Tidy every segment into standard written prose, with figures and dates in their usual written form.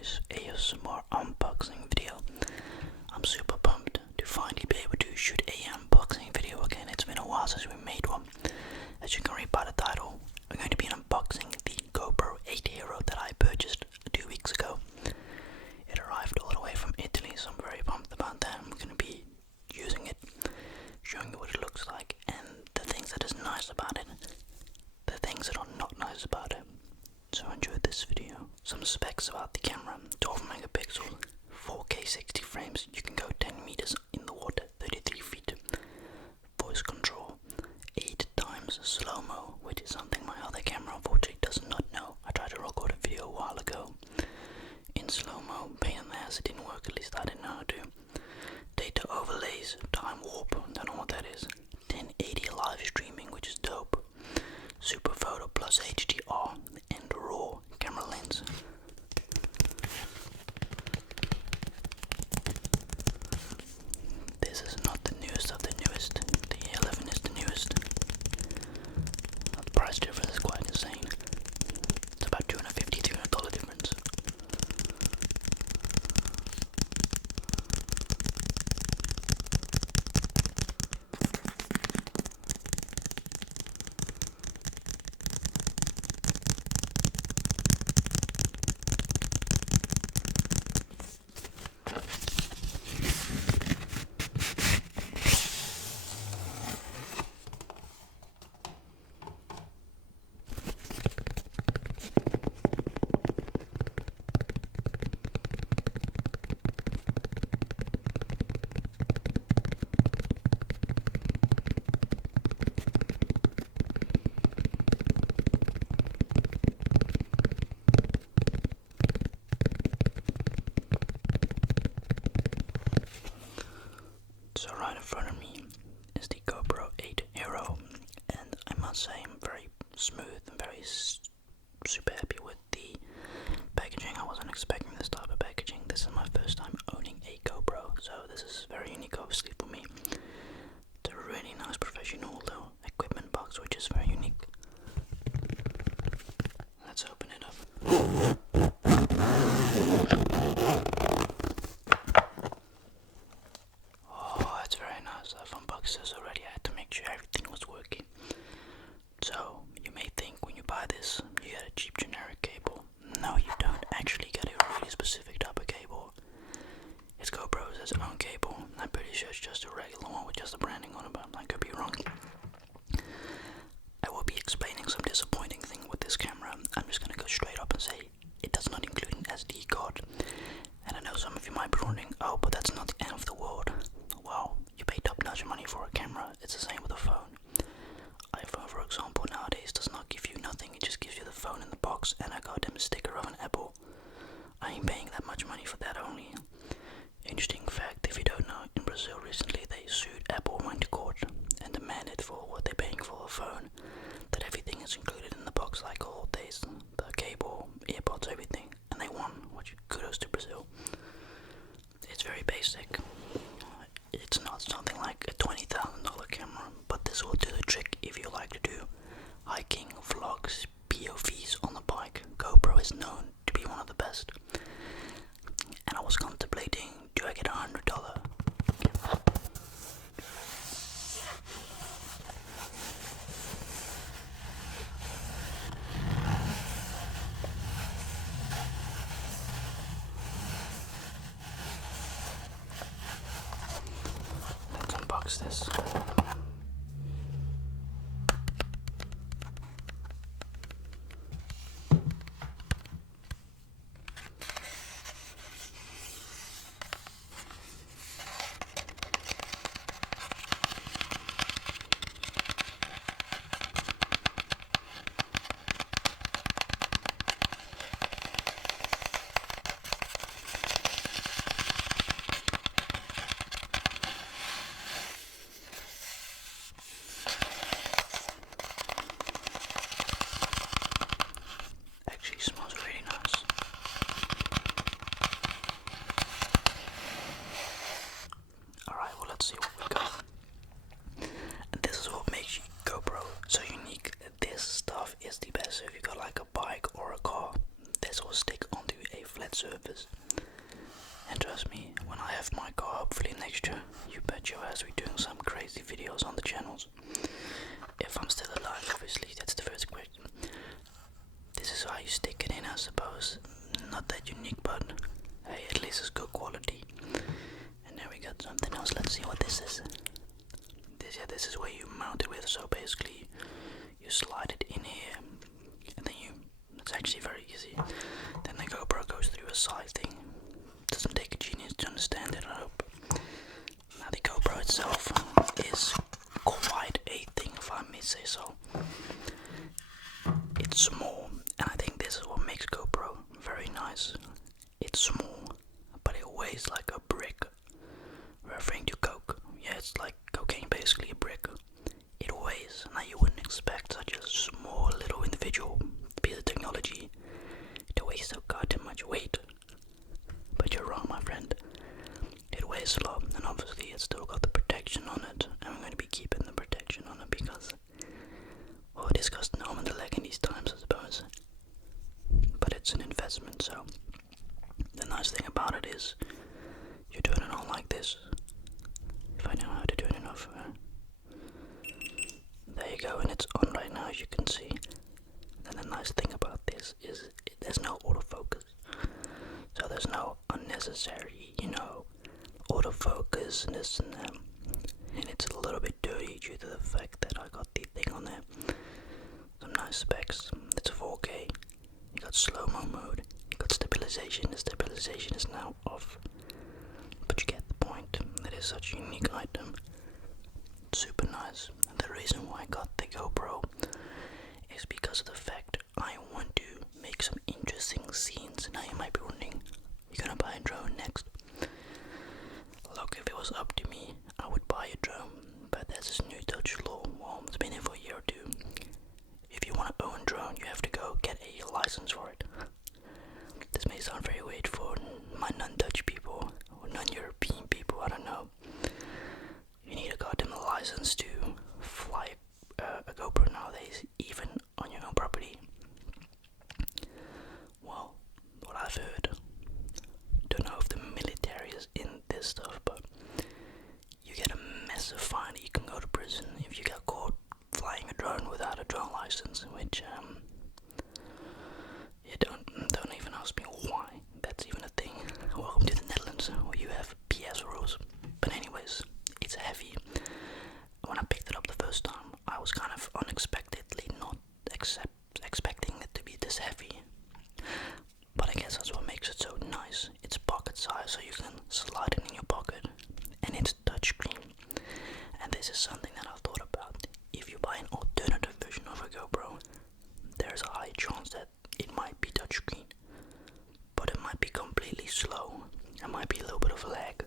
today's ASMR unboxing video. I'm super pumped to finally be able to shoot a unboxing video again. It's been a while since we made one. As you can read by the title, we're going to be unboxing the GoPro 8 Hero that I purchased 2 weeks ago. It arrived all the way from Italy, so I'm very pumped about that. I'm going to be using it, showing you what it looks like, and the things that is nice about it, the things that are not nice about it. So enjoy this video. Some specs about the camera: 12 megapixels, 4K 60 frames, you can go 10 meters in the water, 33 feet. Voice control, 8 times slow-mo, which is something my other camera unfortunately does not know. I tried to record a video a while ago in slow-mo, pain in the ass, it didn't work, at least I didn't know how to. Data overlays, time warp, don't know what that is. 1080 live streaming, which is dope. Super photo plus HDR and raw camera lens. This is not the newest of the newest. The 11 is the newest. The price difference is quite insane. It's about $250–300 difference. So right in front of me is the GoPro 8 Hero, and I must say I'm very smooth and very super happy with the packaging. I wasn't expecting this type of packaging. This is my first time owning a GoPro, so this is very unique obviously for me. It's a really nice professional little equipment box, which is very unique. Let's open it up. I've unboxed this already. I had to make sure everything was working. So you may think when you buy this you get a cheap generic cable. No, you don't. Actually get a really specific type of cable. It's GoPro's has its own cable. I'm pretty sure it's just a regular one with just the branding on it, but I could be wrong. I will be explaining some disappointing thing with this camera. I'm just gonna go straight up and say it does not include an SD card. And I know some of you might be wondering, oh, but that's not the end of the world. Well, you pay top-notch money for a camera. It's the same with a phone. iPhone, for example, nowadays does not give you nothing. It just gives you the phone in the box and a goddamn sticker of an Apple. I ain't paying that much money for that only. Interesting fact, if you don't know, in Brazil recently they sued Apple, went to court and demanded for what they're paying for a phone, that everything is included in the box, like all days, the cable, earpods, everything, and they won, which kudos to Brazil. It's very basic. It's not something like a $20,000 camera, but this will do the trick if you like to do hiking, vlogs, POVs on the bike. GoPro is known to be one of the best. And I was contemplating, do I get a $100 camera? Let's unbox this. stick it in, I suppose. Not that unique, but hey, at least it's good quality. And now we got something else. Let's see what this is. This is where you mount it with. So basically, you slide it in here, and then it's actually very easy. Then the GoPro goes through a side thing. Doesn't take a genius to understand it, I hope. Now the GoPro itself is quite a thing, if I may say so. It's small, and I think this is what makes GoPro very nice. It's small, but it weighs like a brick. Referring to coke, yeah, it's like cocaine, basically a brick. It weighs. Now you wouldn't expect such a small little individual piece of technology to weigh so goddamn much weight. But you're wrong, my friend. It weighs a lot, and obviously it's still got the protection on it, and I'm going to be keeping the protection on it because, well, it is costing home in the leg in these times, I suppose. But it's an investment, so the nice thing about it is you turn it on like this. If I know how to turn it off. There you go, and it's on right now, as you can see. And the nice thing about this is there's no autofocus. So there's no unnecessary, autofocus and this and that. And it's a little bit dirty due to the fact that I got the thing on there. Some nice specs. It's 4K. You got slow-mo mode. You got stabilization. The stabilization is now off. But you get the point. It is such a unique item. It's super nice. And the reason why I got the GoPro is because of the fact I want to make some interesting scenes. Now you might be wondering, you're gonna buy a drone next? Look, if it was up to me, I would buy a drone, but there's this new Dutch law. Well, it's been here for a year or two. If you want to own a drone, you have to go get a license for it. This may sound very weird for my non-Dutch people or non-European people, I don't know. You need a goddamn license to fly a GoPro nowadays, even on your own property. Well, what I've heard, don't know if the military is in this stuff, but you get a massive fine. You can go to prison if you get caught flying a drone without a drone license, which you don't even ask me why that's even a thing. Welcome to the Netherlands, where you have PS rules. But anyways, it's heavy. When I picked it up the first time, I was kind of unexpectedly not expecting it to be this heavy. But I guess that's what makes it so nice. It's pocket size, so you can slide it in your pocket, and it's touchscreen. And this is something that I've thought about. If you buy an alternative version of a GoPro, there's a high chance that it might be touchscreen, but it might be completely slow. There might be a little bit of lag.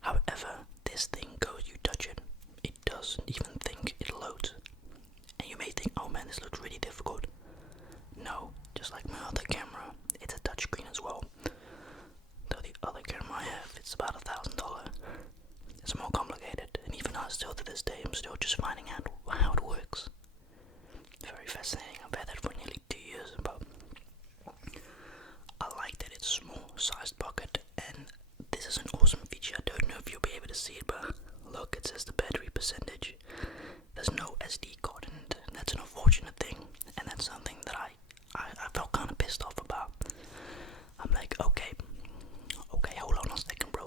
However, this thing goes, you touch it, it doesn't even think it loads. And you may think, oh man, this looks really difficult. No, just like my other camera, it's a touchscreen as well. Though the other camera I have, it's about $1,000. It's more complicated, and even I still to this day, I'm still just finding out how it works. Very fascinating. I've had that for nearly 2 years, but I like that it's small sized pocket, and this is an awesome feature. I don't know if you'll be able to see it, but look, it says the battery percentage. There's no SD card in it. That's an unfortunate thing, and that's something that I felt kind of pissed off about. I'm like, okay, hold on a second, bro.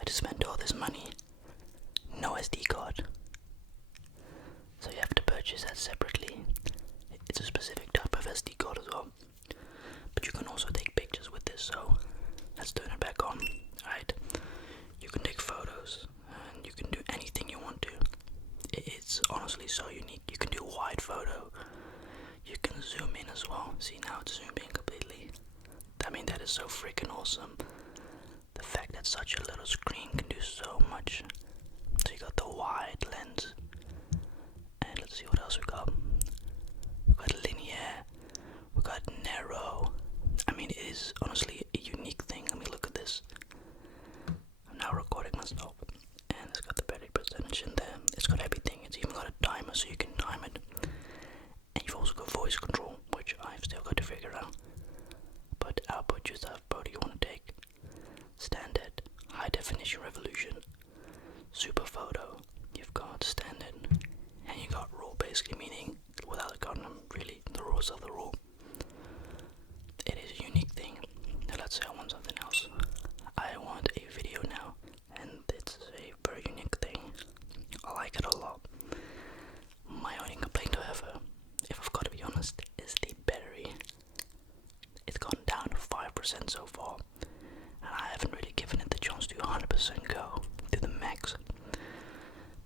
I just spent all this money, no SD card. So you have to purchase that separately. It's a specific type of SD card as well. But you can also take pictures with this, so let's turn it back on. Alright, you can take photos, and you can do anything you want to. It's honestly so unique. You can do wide photo. You can zoom in as well. See, now it's zoomed in completely. I mean, that is so freaking awesome. The fact that such a little screen can do so much. So you got the wide lens. And let's see what else we got. We got linear. We got narrow. I mean, it is honestly a unique thing. I mean, look at this. I'm now recording myself. And it's got the battery percentage in there. It's got everything. It's even got a timer so you can time it. And you've also got voice control, which I've still got to figure out. But output yourself, photo you want to take. Standard, high definition revolution, super photo. You've got standard, and you got raw, basically meaning without a gun. Really, the rules of 80% so far, and I haven't really given it the chance to 100% go to the max.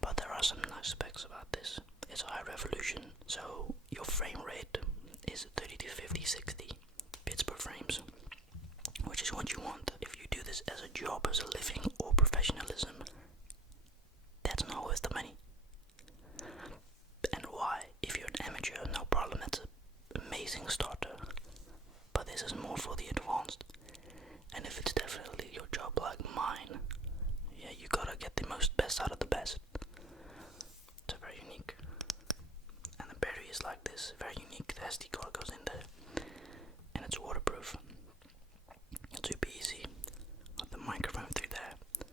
But there are some nice specs about this. It's high resolution, so your frame rate is 30 to 50, 60 bits per frames, which is what you want. If you do this as a job, as a living, or professionalism, that's not worth the money. And why? If you're an amateur, no problem, that's an amazing starter. But this is more for the advanced. And if it's definitely your job like mine, yeah, you gotta get the most best out of the best. It's very unique. And the battery is like this, very unique. The SD card goes in there. And it's waterproof. It's super easy. Got the microphone through there.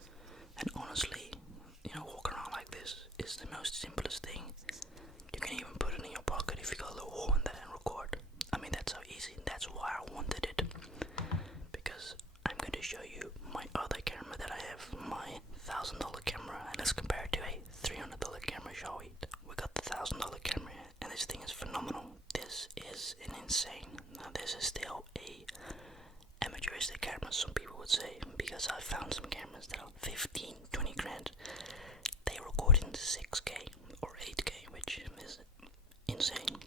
And honestly, walking around like this is the most simplest thing. You can even put it in your pocket if you got a little hole in there and record. I mean, that's so easy. That's why I wanted it. Because I'm going to show you my other camera that I have, my $1,000 camera, and let's compare it to a $300 camera, shall we? We got the $1,000 camera, and this thing is phenomenal. This is an insane. Now, this is still a amateuristic camera, some people would say, because I found some cameras that are 15, 20 grand. They record in 6K or 8K, which is insane,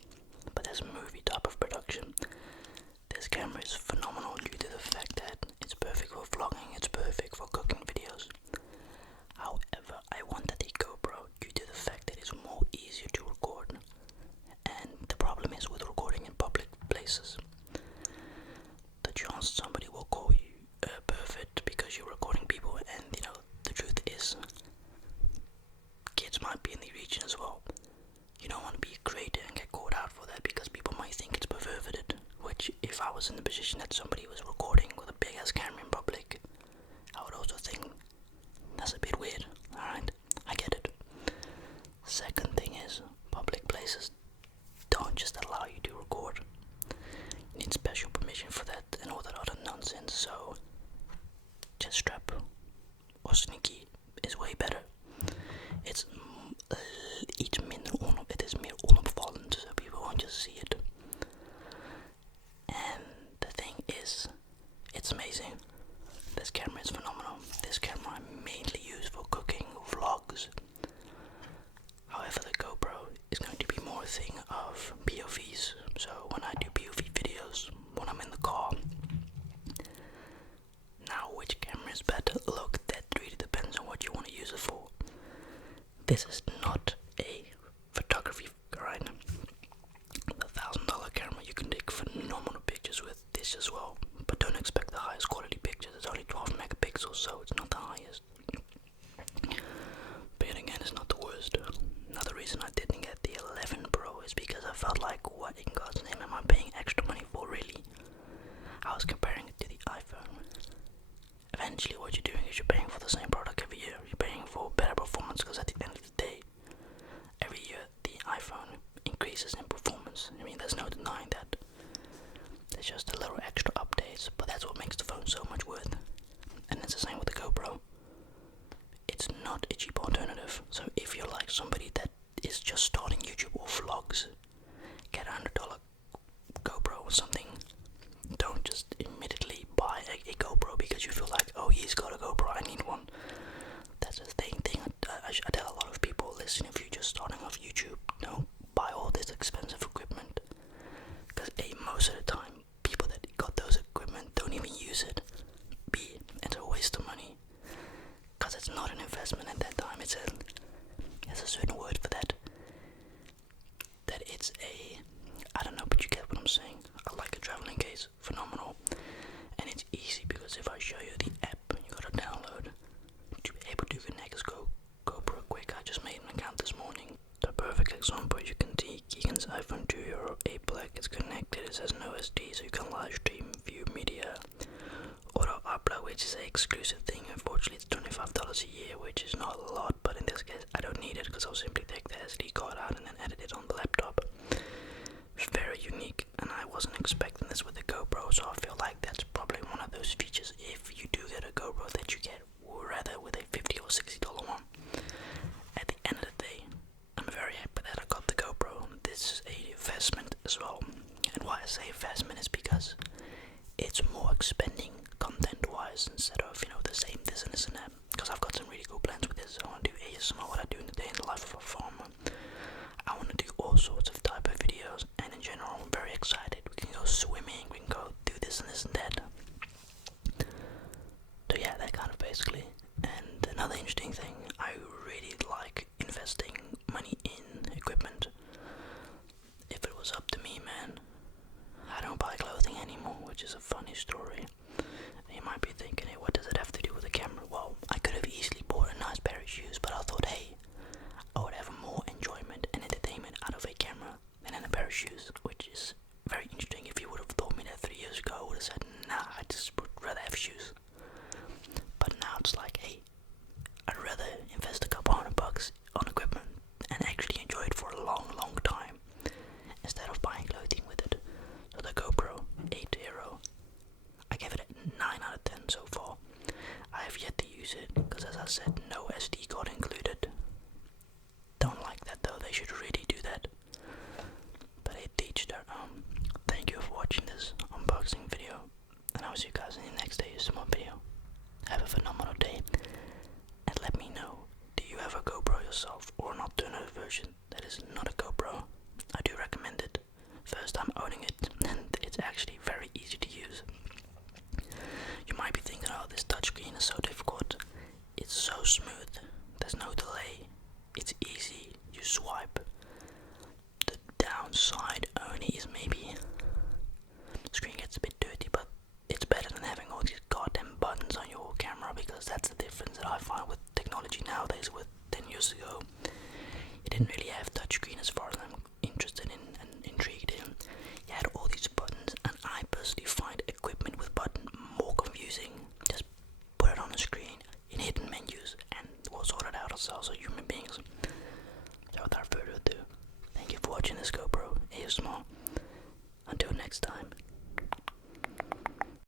but as a movie type of production, this camera is phenomenal due to the fact that it's perfect for vlogging, it's perfect for cooking videos. However, I wanted a GoPro due to the fact that it's more easier to record, and the problem is with recording in public places. The chance somebody will call you perfect because you're recording people, and the truth is, kids might be in the region as well. You don't want to be a creator and get caught out for that because people might think it's perverted, which if I was in the position that somebody was recording with a big ass camera in public, I would also think that's a bit weird. Alright, I get it. Second thing is, public places don't just allow you to record. You need special permission for that and all that other nonsense, so just strap or sneaky is way better. It's iets minder het is meer onopvallend, so people won't just see it. And the thing is, it's amazing. This camera is phenomenal. This camera I mainly use for cooking, vlogs. However, the GoPro is going to be more a thing of POVs. So when I do POV videos, when I'm in the car. Now, which camera is better? Look, that really depends on what you want to use it for. This is not a photography, right? The $1,000 camera, you can take phenomenal pictures with this as well, but don't expect the highest quality pictures. It's only 12 megapixels, so it's not the highest. But yet again, it's not the worst. Another reason I didn't get the 11 Pro is because I felt like, what in God's name am I paying extra money for, really? I was comparing it to the iPhone. Eventually, what you're doing is you're paying for the same product every year. You're paying for better performance because at the end of the day, every year the iPhone increases in performance. I mean, there's no denying that. There's just a little extra updates, but that's what makes the phone so much worth. And it's the same with the GoPro. It's not a cheap alternative. So if you're like somebody that is just starting YouTube or vlogs, get a $100 GoPro or something. Don't just immediately buy a GoPro because you feel like, oh, he's got a GoPro, I need one. That's the thing I tell a lot of people, listen, if you're just starting off YouTube, don't buy all this expensive equipment. Because A, most of the time, people that got those equipment don't even use it. B, it's a waste of money. Because it's not an investment at that time, there's a certain word for that. That it's I don't know, but you get what I'm saying. I like a traveling case, phenomenal. And it's easy because if I show you the app you gotta download to be able to connect as GoPro quick. I just made an account this morning. The perfect example, you can see Keegan's iPhone 2 Euro 8 Black. It's connected, it says no SD, so you can live stream, view media, auto upload, which is an exclusive thing. Unfortunately, it's $25 a year, which is not a lot, but in this case, I don't need it because I'll simply take the SD card out and then edit it on the laptop. It's very unique, and I wasn't expecting this with the GoPro, so I feel like that's probably one of those features, if you do get a GoPro, that you get rather with a $50 or $60 one. At the end of the day, I'm very happy that I got the GoPro. This is an investment as well, and why I say investment is because it's more expanding content-wise instead of, the same this and this and that. Because I've got some really cool plans with this. I want to do ASMR, what I do in the day in the life of a farmer. I want to do all sorts of type of videos, and in general, I'm very excited. We can go swimming, we can go do this and this and that. So yeah, that kind of basically. And another interesting thing, I really like investing money in equipment. If it was up to me, man, I don't buy clothing anymore, which is a funny story. And you might be thinking, hey, what does it have to do with the camera? Well, I could have easily bought a nice pair of shoes, but I thought, hey, I would have more enjoyment and entertainment out of a camera than in a pair of shoes, which is very interesting. If you would have told me that 3 years ago, I would have said, nah, I just would rather have shoes. But now it's like, hey, I'd rather invest a couple $100 on equipment and actually enjoy it for a long, long time instead of buying clothing with it. So the GoPro 8 Hero, I gave it a 9 out of 10 so far. I have yet to use it because, as I said, no SD card included. Don't like that though, they should really do that. But hey, teach their own. Thank you for watching this unboxing video, and I'll see you guys in the next ASMR video. Have a phenomenal day, and let me know, do you have a GoPro yourself or an alternative version that is not a GoPro? I do recommend it. First time owning it, and it's actually very easy to use. You might be thinking, oh, this touchscreen is so difficult. It's so smooth, there's no delay, it's easy, you swipe. The downside only is maybe the screen gets a bit dirty, but it's better than having all these goddamn buttons on your camera, because that's the difference that I find with technology nowadays. With 10 years ago, you didn't really have